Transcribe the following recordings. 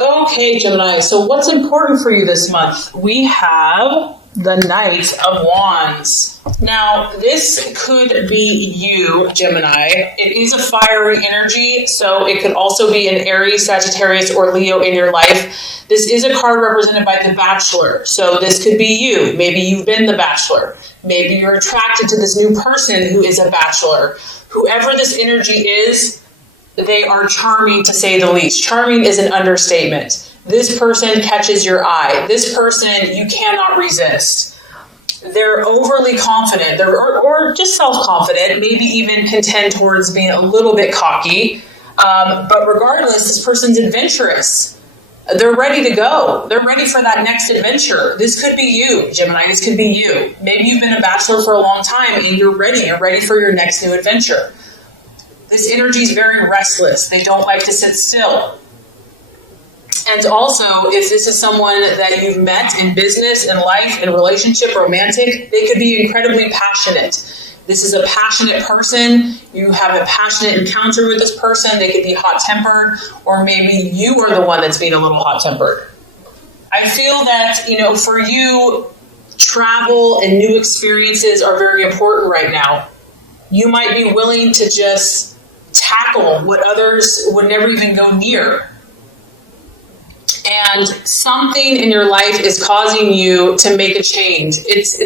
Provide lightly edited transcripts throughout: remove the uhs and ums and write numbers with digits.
Okay, Gemini, so what's important for you this month? We have the Knight of Wands. Now, this could be you, Gemini. It is a fiery energy, so it could also be an Aries, Sagittarius, or Leo in your life. This is a card represented by the Bachelor, so this could be you. Maybe you've been the Bachelor. Maybe you're attracted to this new person who is a Bachelor. Whoever this energy is, they are charming, to say the least. Charming is an understatement. This person catches your eye. This person you cannot resist. They're overly confident, or just self-confident, maybe even can tend towards being a little bit cocky. But regardless, this person's adventurous. They're ready to go. They're ready for that next adventure. This could be you, Gemini. This could be you. Maybe you've been a Bachelor for a long time and you're ready. You're ready for your next new adventure. This energy is very restless. They don't like to sit still. And also, if this is someone that you've met in business, in life, in relationship, romantic, they could be incredibly passionate. This is a passionate person. You have a passionate encounter with this person. They could be hot-tempered, or maybe you are the one that's being a little hot-tempered. I feel that, for you, travel and new experiences are very important right now. You might be willing to just tackle what others would never even go near. And something in your life is causing you to make a change. This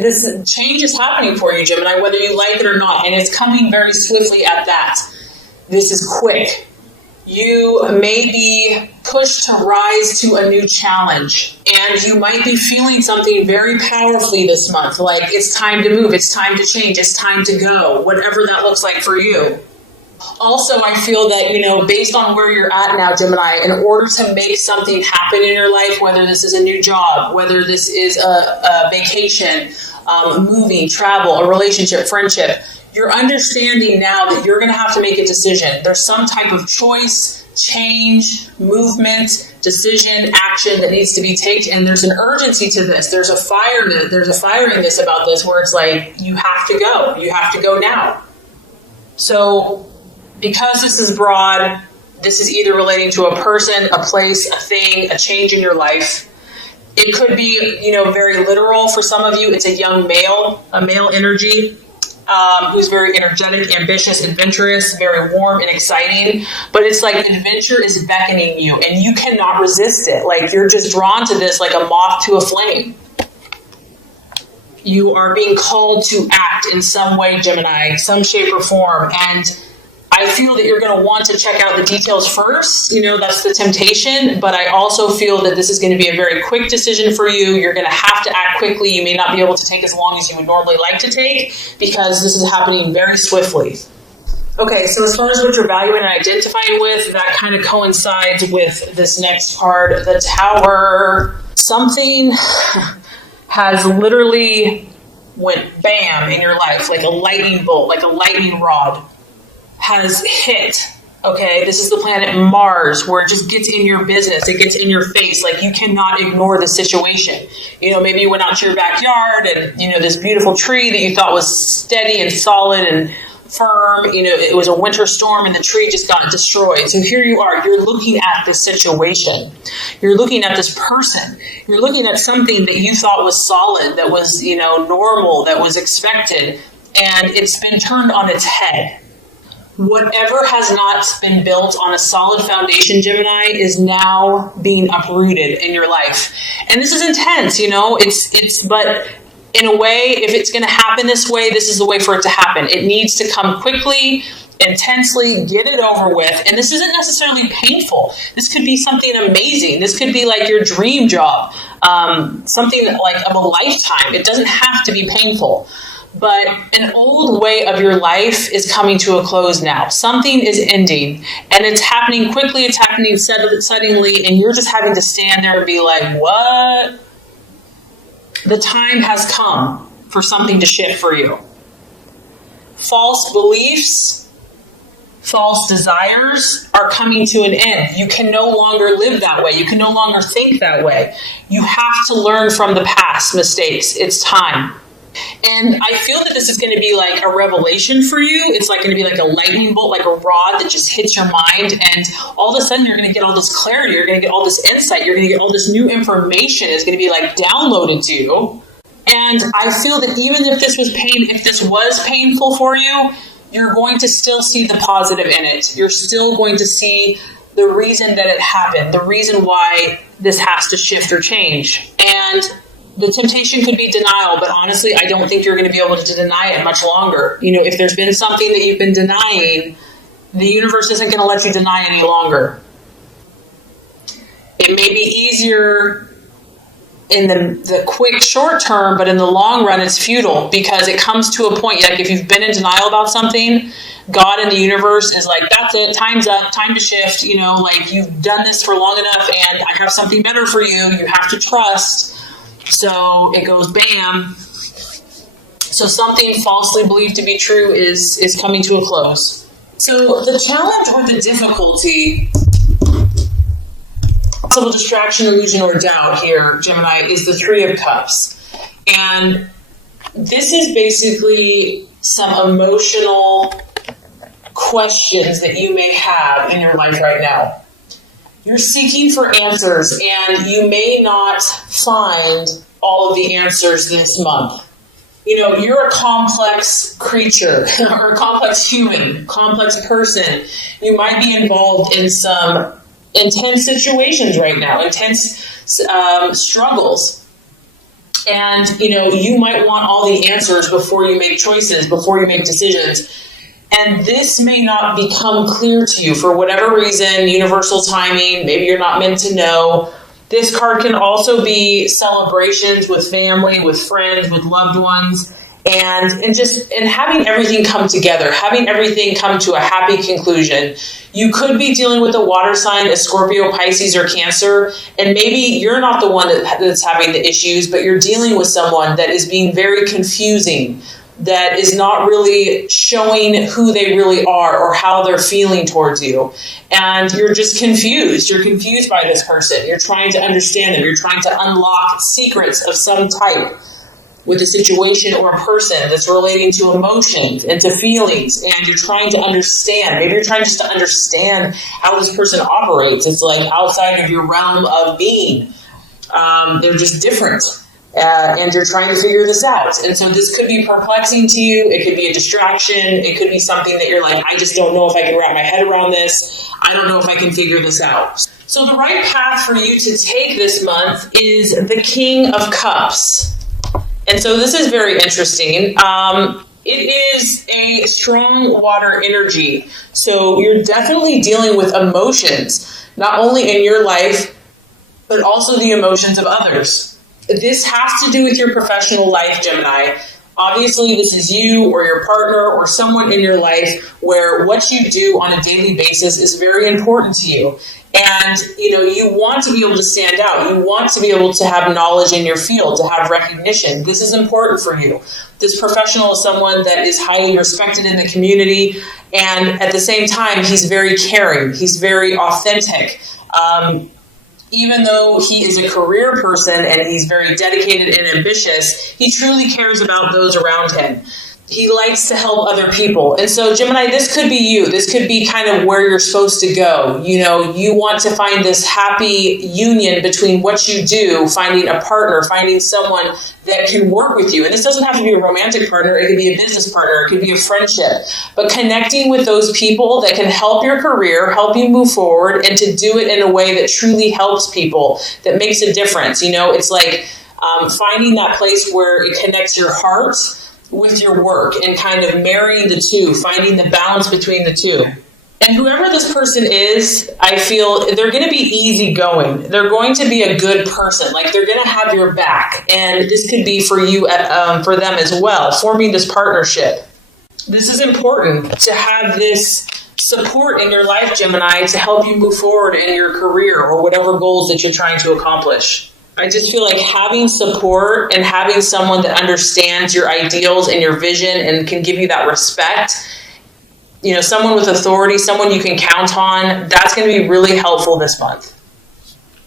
change is happening for you, Gemini, whether you like it or not, and it's coming very swiftly at that. This is quick. You may be pushed to rise to a new challenge, and you might be feeling something very powerfully this month, like it's time to move, it's time to change, it's time to go, whatever that looks like for you. Also, I feel that, based on where you're at now, Gemini, in order to make something happen in your life, whether this is a new job, whether this is a vacation, moving, travel, a relationship, friendship, you're understanding now that you're going to have to make a decision. There's some type of choice, change, movement, decision, action that needs to be taken, and there's an urgency to this. There's a firiness about this where it's like, you have to go. You have to go now. So, because this is broad, this is either relating to a person, a place, a thing, a change in your life. It could be, very literal for some of you. It's a young male, a male energy, who's very energetic, ambitious, adventurous, very warm and exciting. But it's like adventure is beckoning you and you cannot resist it. Like you're just drawn to this like a moth to a flame. You are being called to act in some way, Gemini, some shape or form. And I feel that you're going to want to check out the details first. That's the temptation. But I also feel that this is going to be a very quick decision for you. You're going to have to act quickly. You may not be able to take as long as you would normally like to take because this is happening very swiftly. Okay, so as far as what you're valuing and identifying with, that kind of coincides with this next card, the Tower. Something has literally went bam in your life, like a lightning bolt, like a lightning rod has hit. Okay, this is the planet Mars, where it just gets in your business. It gets in your face. Like you cannot ignore the situation. Maybe you went out to your backyard and, this beautiful tree that you thought was steady and solid and firm, it was a winter storm and the tree just got destroyed. So here you are, you're looking at this situation. You're looking at this person. You're looking at something that you thought was solid, that was, normal, that was expected, and it's been turned on its head. Whatever has not been built on a solid foundation, Gemini, is now being uprooted in your life. And this is intense, but in a way, if it's going to happen this way, this is the way for it to happen. It needs to come quickly, intensely, get it over with. And this isn't necessarily painful. This could be something amazing. This could be like your dream job, something like of a lifetime. It doesn't have to be painful. But an old way of your life is coming to a close now. Something is ending, and it's happening quickly, it's happening suddenly, and you're just having to stand there and be like, what? The time has come for something to shift for you. False beliefs, false desires are coming to an end. You can no longer live that way. You can no longer think that way. You have to learn from the past mistakes. It's time. And I feel that this is going to be like a revelation for you. It's like going to be like a lightning bolt, like a rod that just hits your mind. And all of a sudden you're going to get all this clarity. You're going to get all this insight. You're going to get all this new information. It's going to be like downloaded to you. And I feel that even if this was painful for you, you're going to still see the positive in it. You're still going to see the reason that it happened, the reason why this has to shift or change. And the temptation could be denial, but honestly, I don't think you're going to be able to deny it much longer. If there's been something that you've been denying, the universe isn't going to let you deny any longer. It may be easier in the quick short term, but in the long run, it's futile, because it comes to a point, like if you've been in denial about something, God and the universe is like, that's it, time's up, time to shift, like you've done this for long enough and I have something better for you. You have to trust. So it goes bam. So something falsely believed to be true is coming to a close. So the challenge or the difficulty, possible distraction, illusion, or doubt here, Gemini, is the Three of Cups. And this is basically some emotional questions that you may have in your life right now. You're seeking for answers, and you may not find all of the answers this month. You're a complex creature, or a complex human, complex person. You might be involved in some intense situations right now, intense struggles. And, you might want all the answers before you make choices, before you make decisions. And this may not become clear to you for whatever reason, universal timing, maybe you're not meant to know. This card can also be celebrations with family, with friends, with loved ones, and having everything come together, having everything come to a happy conclusion. You could be dealing with a water sign, a Scorpio, Pisces, or Cancer, and maybe you're not the one that's having the issues, but you're dealing with someone that is being very confusing, that is not really showing who they really are or how they're feeling towards you. And you're just confused. You're confused by this person. You're trying to understand them. You're trying to unlock secrets of some type with a situation or a person that's relating to emotions and to feelings. And you're trying to understand. Maybe you're trying just to understand how this person operates. It's like outside of your realm of being. They're just different. And you're trying to figure this out. And so this could be perplexing to you. It could be a distraction. It could be something that you're like, I just don't know if I can wrap my head around this. I don't know if I can figure this out. So the right path for you to take this month is the King of Cups. And so this is very interesting. It is a strong water energy. So you're definitely dealing with emotions, not only in your life, but also the emotions of others. This has to do with your professional life, Gemini. Obviously, this is you or your partner or someone in your life where what you do on a daily basis is very important to you. And, you want to be able to stand out. You want to be able to have knowledge in your field, to have recognition. This is important for you. This professional is someone that is highly respected in the community. And at the same time, he's very caring. He's very authentic. Even though he is a career person and he's very dedicated and ambitious, he truly cares about those around him. He likes to help other people. And so, Gemini, this could be you. This could be kind of where you're supposed to go. You want to find this happy union between what you do, finding a partner, finding someone that can work with you. And this doesn't have to be a romantic partner. It could be a business partner. It could be a friendship. But connecting with those people that can help your career, help you move forward, and to do it in a way that truly helps people, that makes a difference. It's like finding that place where it connects your heart with your work and kind of marrying the two, finding the balance between the two. And whoever this person is, I feel they're going to be easygoing. They're going to be a good person. Like they're going to have your back. And this could be for you, for them as well, forming this partnership. This is important to have this support in your life, Gemini, to help you move forward in your career or whatever goals that you're trying to accomplish. I just feel like having support and having someone that understands your ideals and your vision and can give you that respect, someone with authority, someone you can count on, that's going to be really helpful this month,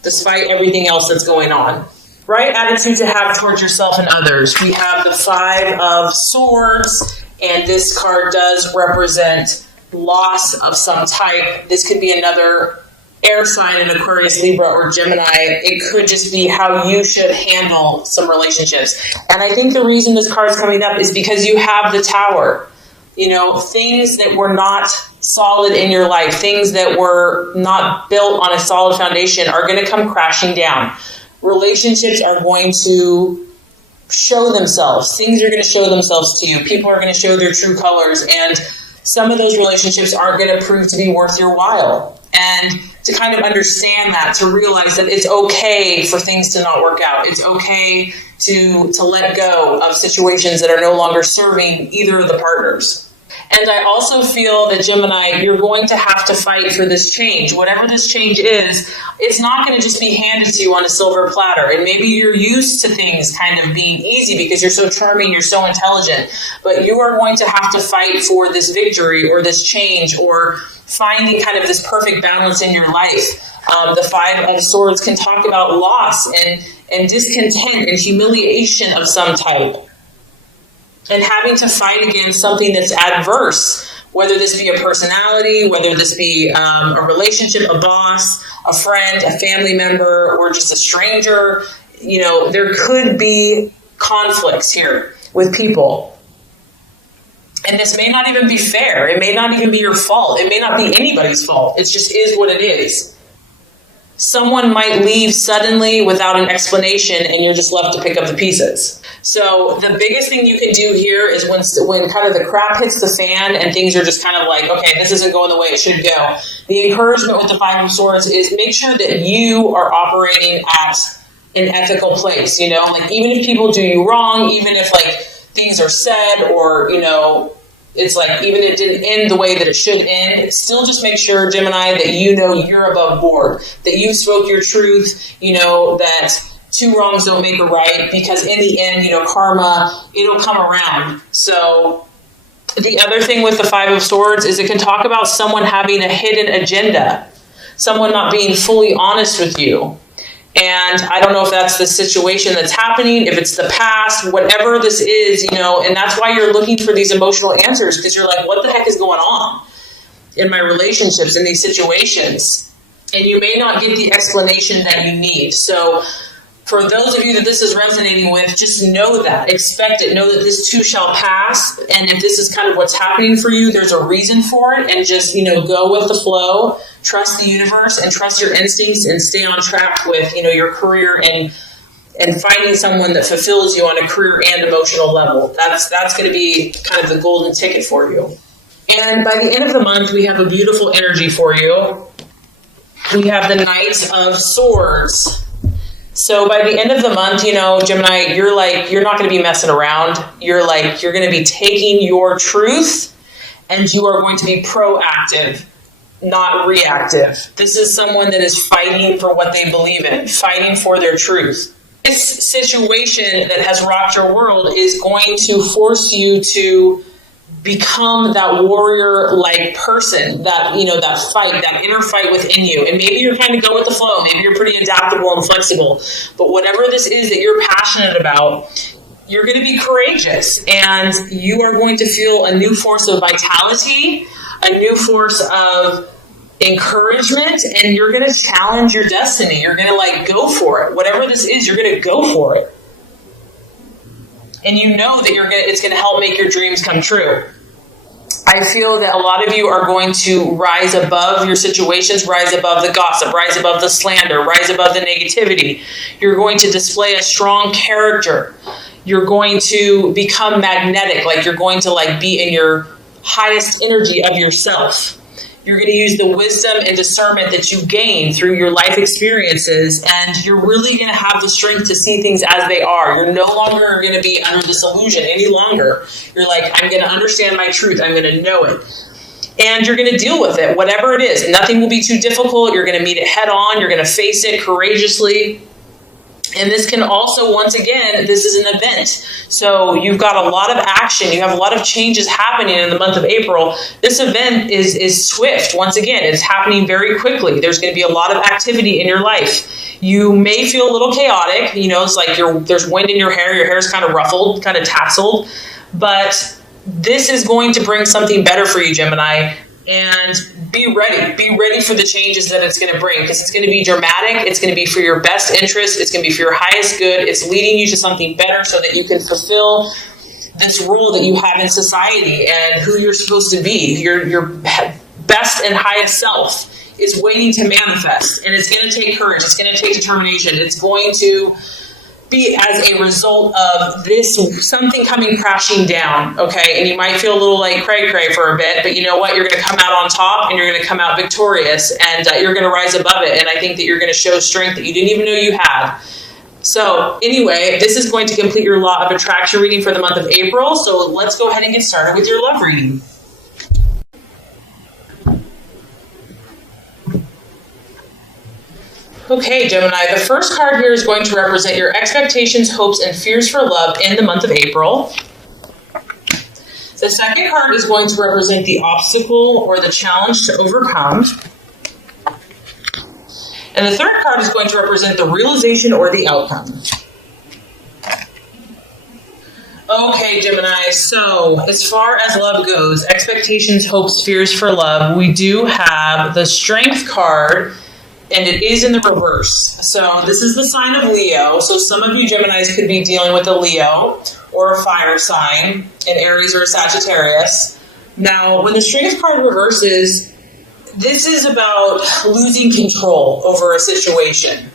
despite everything else that's going on. right attitude to have towards yourself and others. We have the Five of Swords, and this card does represent loss of some type. This could be another air sign in Aquarius, Libra, or Gemini. It could just be how you should handle some relationships. And I think the reason this card is coming up is because you have the Tower. You know, things that were not solid in your life, things that were not built on a solid foundation are going to come crashing down. Relationships are going to show themselves. Things are going to show themselves to you. People are going to show their true colors. And some of those relationships aren't going to prove to be worth your while. And to kind of understand that, to realize that it's okay for things to not work out. It's okay to let go of situations that are no longer serving either of the partners. And I also feel that, Gemini, you're going to have to fight for this change. Whatever this change is, it's not going to just be handed to you on a silver platter. And maybe you're used to things kind of being easy because you're so charming, you're so intelligent. But you are going to have to fight for this victory or this change or finding kind of this perfect balance in your life. The Five of Swords can talk about loss and discontent and humiliation of some type. And having to fight against something that's adverse, whether this be a personality, whether this be a relationship, a boss, a friend, a family member, or just a stranger. You know, there could be conflicts here with people. And this may not even be fair. It may not even be your fault. It may not be anybody's fault. It just is what it is. Someone might leave suddenly without an explanation and you're just left to pick up the pieces. So the biggest thing you can do here is when kind of the crap hits the fan and things are just kind of like, okay, this isn't going the way it should go. The encouragement with the Five of Swords is make sure that you are operating at an ethical place, you know, like even if people do you wrong, even if like things are said or, you know, it's like even if it didn't end the way that it should end, still just make sure, Gemini, that you know you're above board, that you spoke your truth, you know, that two wrongs don't make a right, because in the end, you know, karma, it'll come around. So the other thing with the Five of Swords is it can talk about someone having a hidden agenda, someone not being fully honest with you. And I don't know if that's the situation that's happening, if it's the past, whatever this is, you know, and that's why you're looking for these emotional answers, because you're like, what the heck is going on in my relationships, in these situations? And you may not get the explanation that you need. So for those of you that this is resonating with, just know that, expect it, know that this too shall pass. And if this is kind of what's happening for you, there's a reason for it, and just, you know, go with the flow, trust the universe and trust your instincts and stay on track with, you know, your career and finding someone that fulfills you on a career and emotional level. That's going to be kind of the golden ticket for you. And by the end of the month, we have a beautiful energy for you. We have the Knight of Swords. So by the end of the month, you know, Gemini, you're not going to be messing around. You're going to be taking your truth and you are going to be proactive, not reactive. This is someone that is fighting for what they believe in, fighting for their truth. This situation that has rocked your world is going to force you to become that warrior-like person, that, you know, that fight, that inner fight within you. And maybe you're kind of go with the flow. Maybe you're pretty adaptable and flexible. But whatever this is that you're passionate about, you're going to be courageous. And you are going to feel a new force of vitality, a new force of encouragement, and you're going to challenge your destiny. You're going to like go for it. Whatever this is, you're going to go for it. And you know that it's going to help make your dreams come true. I feel that a lot of you are going to rise above your situations, rise above the gossip, rise above the slander, rise above the negativity. You're going to display a strong character. You're going to become magnetic, like you're going to like be in your highest energy of yourself. You're going to use the wisdom and discernment that you gain through your life experiences, and you're really going to have the strength to see things as they are. You're no longer going to be under this illusion any longer. You're like, I'm going to understand my truth. I'm going to know it. And you're going to deal with it, whatever it is. Nothing will be too difficult. You're going to meet it head on. You're going to face it courageously. And this can also, once again, this is an event. So you've got a lot of action. You have a lot of changes happening in the month of April. This event is swift. Once again, it's happening very quickly. There's going to be a lot of activity in your life. You may feel a little chaotic. It's like there's wind in your hair's kind of ruffled, kind of tasseled. But this is going to bring something better for you, Gemini. And be ready. Be ready for the changes that it's going to bring, because it's going to be dramatic. It's going to be for your best interest. It's going to be for your highest good. It's leading you to something better so that you can fulfill this role that you have in society and who you're supposed to be. Your best and highest self is waiting to manifest, and it's going to take courage. It's going to take determination. It's going to be as a result of this, something coming crashing down, okay? And you might feel a little like cray-cray for a bit, but you know what? You're going to come out on top, and you're going to come out victorious, and you're going to rise above it. And I think that you're going to show strength that you didn't even know you had. So anyway, this is going to complete your law of attraction reading for the month of April. So let's go ahead and get started with your love reading. Okay, Gemini, the first card here is going to represent your expectations, hopes, and fears for love in the month of April. The second card is going to represent the obstacle or the challenge to overcome. And the third card is going to represent the realization or the outcome. Okay, Gemini, so as far as love goes, expectations, hopes, fears for love, we do have the Strength card, and it is in the reverse. So this is the sign of Leo. So some of you Geminis could be dealing with a Leo or a fire sign, an Aries or a Sagittarius. Now, when the Strength card reverses, this is about losing control over a situation.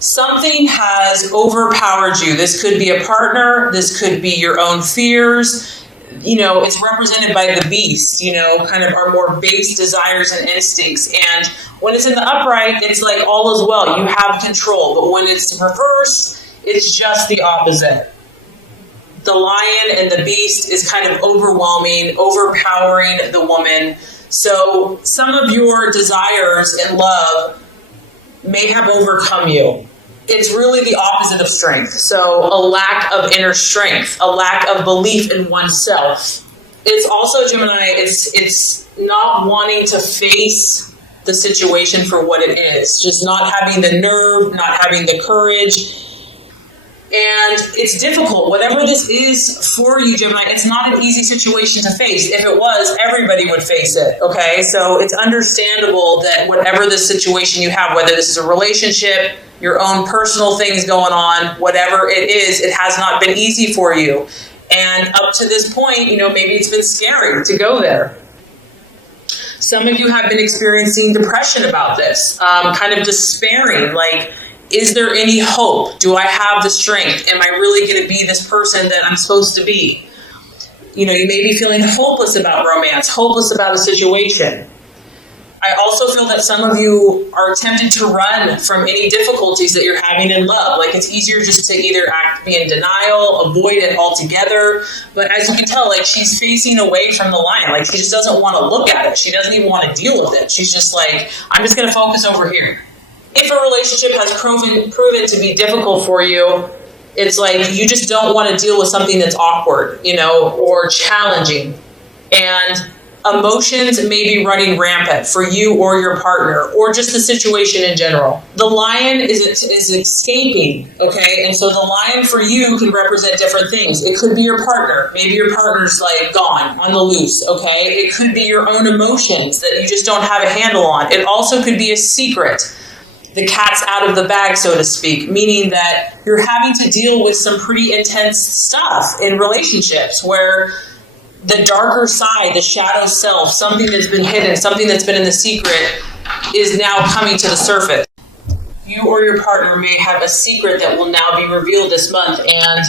Something has overpowered you. This could be a partner. This could be your own fears. It's represented by the beast, kind of our more base desires and instincts. And when it's in the upright, it's like all is well. You have control. But when it's reversed, it's just the opposite. The lion and the beast is kind of overwhelming, overpowering the woman. So some of your desires in love may have overcome you. It's really the opposite of strength. So a lack of inner strength, a lack of belief in oneself. It's also, Gemini, it's not wanting to face the situation for what it is. Just not having the nerve, not having the courage. And it's difficult. Whatever this is for you, Gemini, it's not an easy situation to face. If it was, everybody would face it, okay? So it's understandable that whatever the situation you have, whether this is a relationship, your own personal things going on, whatever it is, it has not been easy for you. And up to this point, maybe it's been scary to go there. Some of you have been experiencing depression about this, kind of despairing, like, is there any hope? Do I have the strength? Am I really going to be this person that I'm supposed to be? You may be feeling hopeless about romance, hopeless about a situation. I also feel that some of you are tempted to run from any difficulties that you're having in love. Like, it's easier just to either be in denial, avoid it altogether. But as you can tell, like, she's facing away from the lion. Like, she just doesn't want to look at it. She doesn't even want to deal with it. She's just like, I'm just going to focus over here. If a relationship has proven to be difficult for you, it's like you just don't want to deal with something that's awkward, or challenging. And emotions may be running rampant for you or your partner, or just the situation in general. The lion is escaping, okay? And so the lion for you can represent different things. It could be your partner. Maybe your partner's like gone, on the loose, okay? It could be your own emotions that you just don't have a handle on. It also could be a secret. The cat's out of the bag, so to speak, meaning that you're having to deal with some pretty intense stuff in relationships where the darker side, the shadow self, something that's been hidden, something that's been in the secret is now coming to the surface. You or your partner may have a secret that will now be revealed this month, and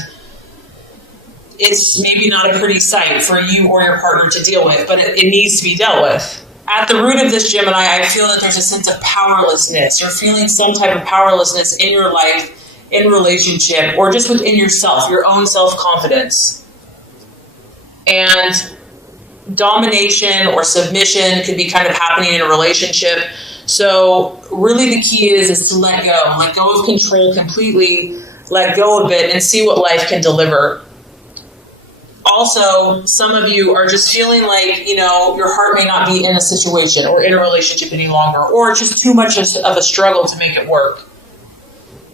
it's maybe not a pretty sight for you or your partner to deal with, but it needs to be dealt with. At the root of this, Gemini, I feel that there's a sense of powerlessness. You're feeling some type of powerlessness in your life, in relationship, or just within yourself, your own self-confidence. And domination or submission could be kind of happening in a relationship. So really the key is to let go of control completely let go a bit, and see what life can deliver. Also, some of you are just feeling like, your heart may not be in a situation or in a relationship any longer, or just too much of a struggle to make it work.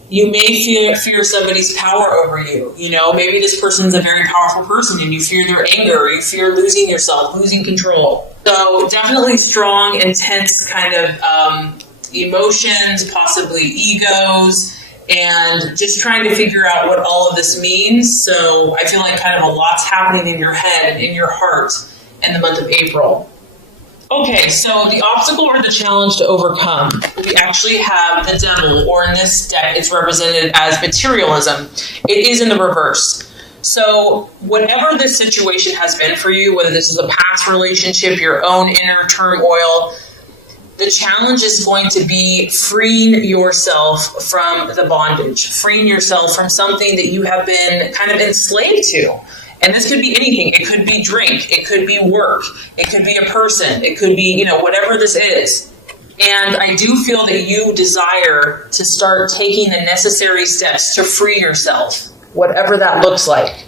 You may fear somebody's power over you. Maybe this person's a very powerful person and you fear their anger, or you fear losing yourself, losing control. So definitely strong, intense kind of emotions, possibly egos, and just trying to figure out what all of this means. So I feel like kind of a lot's happening in your head and in your heart in the month of April. Okay, so the obstacle or the challenge to overcome, we actually have the devil, or in this deck, it's represented as materialism. It is in the reverse. So whatever this situation has been for you, whether this is a past relationship, your own inner turmoil, the challenge is going to be freeing yourself from the bondage, freeing yourself from something that you have been kind of enslaved to. And this could be anything. It could be drink. It could be work. It could be a person. It could be, whatever this is. And I do feel that you desire to start taking the necessary steps to free yourself, whatever that looks like.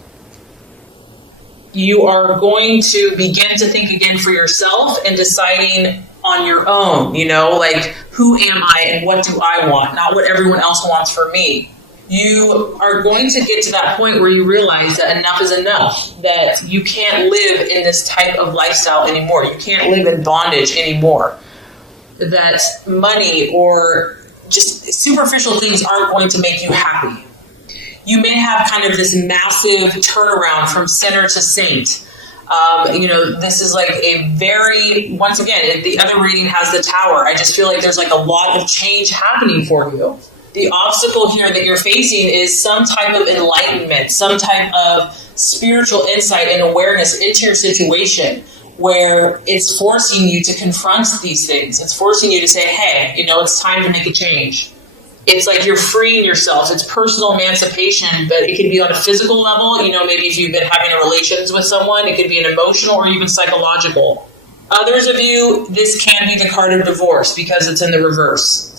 You are going to begin to think again for yourself and deciding on your own, like, who am I and what do I want, not what everyone else wants for me. You are going to get to that point where you realize that enough is enough, that you can't live in this type of lifestyle anymore. You can't live in bondage anymore. That money or just superficial things aren't going to make you happy. You may have kind of this massive turnaround from sinner to saint. This is like a very, once again, the other reading has the Tower. I just feel like there's like a lot of change happening for you. The obstacle here that you're facing is some type of enlightenment, some type of spiritual insight and awareness into your situation, where it's forcing you to confront these things. It's forcing you to say, hey, it's time to make a change. It's like you're freeing yourself. It's personal emancipation, but it can be on a physical level. Maybe if you've been having relations with someone, it could be an emotional or even psychological. Others of you, this can be the card of divorce because it's in the reverse.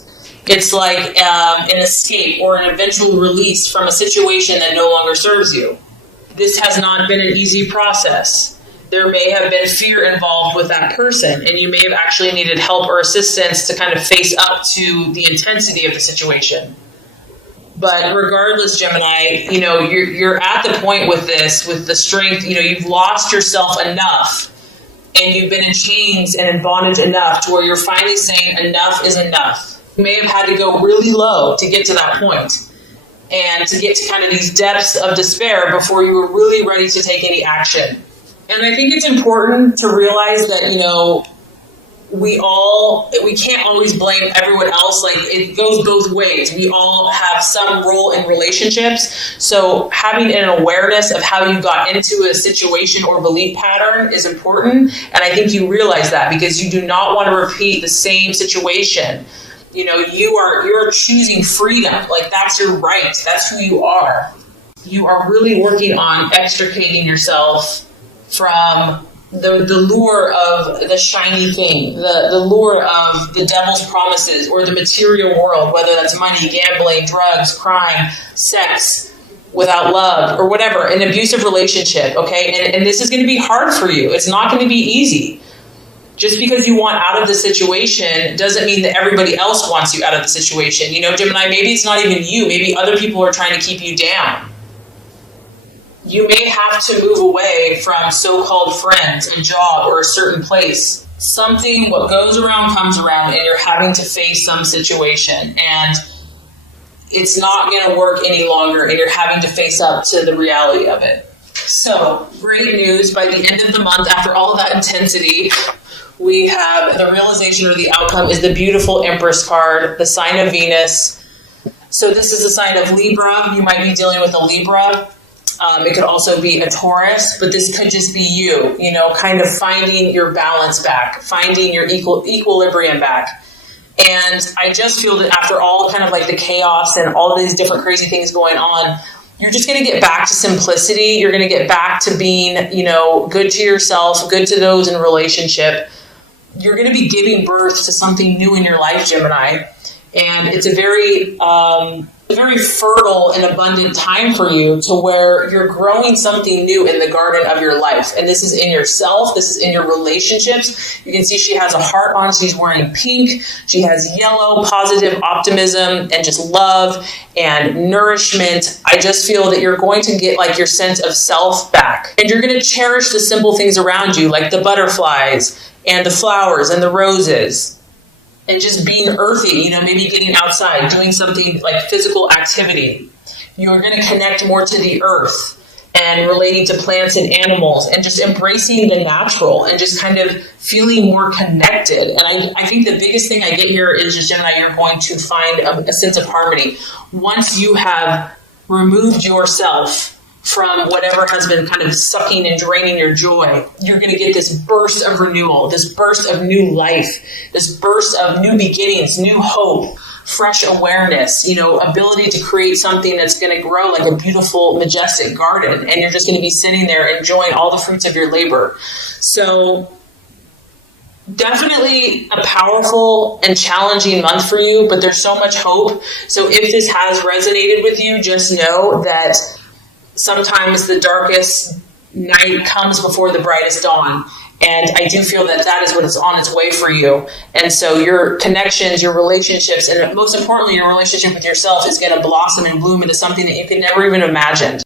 It's like an escape or an eventual release from a situation that no longer serves you. This has not been an easy process. There may have been fear involved with that person, and you may have actually needed help or assistance to kind of face up to the intensity of the situation. But regardless, Gemini, you're at the point with this, with the strength, you've lost yourself enough, and you've been in chains and in bondage enough to where you're finally saying enough is enough. You may have had to go really low to get to that point and to get to kind of these depths of despair before you were really ready to take any action. And I think it's important to realize that, we can't always blame everyone else. Like, it goes both ways. We all have some role in relationships. So having an awareness of how you got into a situation or belief pattern is important. And I think you realize that because you do not want to repeat the same situation. You're choosing freedom. Like, that's your right. That's who you are. You are really working on extricating yourself from the lure of the shiny thing, the lure of the devil's promises or the material world, whether that's money, gambling, drugs, crime, sex without love, or whatever, an abusive relationship, okay? And this is going to be hard for you. It's not going to be easy. Just because you want out of the situation doesn't mean that everybody else wants you out of the situation. Gemini, maybe it's not even you. Maybe other people are trying to keep you down. You may have to move away from so-called friends, a job, or a certain place. What goes around comes around, and you're having to face some situation, and it's not going to work any longer, and you're having to face up to the reality of it. So, great news. By the end of the month, after all of that intensity, we have the realization or the outcome is the beautiful Empress card, the sign of Venus. So this is a sign of Libra. You might be dealing with a Libra. It could also be a Taurus, but this could just be you, kind of finding your balance back, finding your equilibrium back. And I just feel that after all kind of like the chaos and all these different crazy things going on, you're just going to get back to simplicity. You're going to get back to being, good to yourself, good to those in relationship. You're going to be giving birth to something new in your life, Gemini. And it's a very fertile and abundant time for you to where you're growing something new in the garden of your life. And this is in yourself. This is in your relationships. You can see she has a heart on. She's wearing pink. She has yellow, positive optimism and just love and nourishment. I just feel that you're going to get like your sense of self back. And you're going to cherish the simple things around you, like the butterflies and the flowers and the roses. And just being earthy, maybe getting outside, doing something like physical activity. You're going to connect more to the earth and relating to plants and animals and just embracing the natural and just kind of feeling more connected. And I think the biggest thing I get here is just, Gemini, you're going to find a sense of harmony. Once you have removed yourself from whatever has been kind of sucking and draining your joy, you're going to get this burst of renewal, this burst of new life, this burst of new beginnings, new hope, fresh awareness, ability to create something that's going to grow like a beautiful, majestic garden. And you're just going to be sitting there enjoying all the fruits of your labor. So definitely a powerful and challenging month for you, but there's so much hope. So if this has resonated with you, just know that sometimes the darkest night comes before the brightest dawn. And I do feel that that is what is on its way for you. And so your connections, your relationships, and most importantly, your relationship with yourself is going to blossom and bloom into something that you could never even imagine.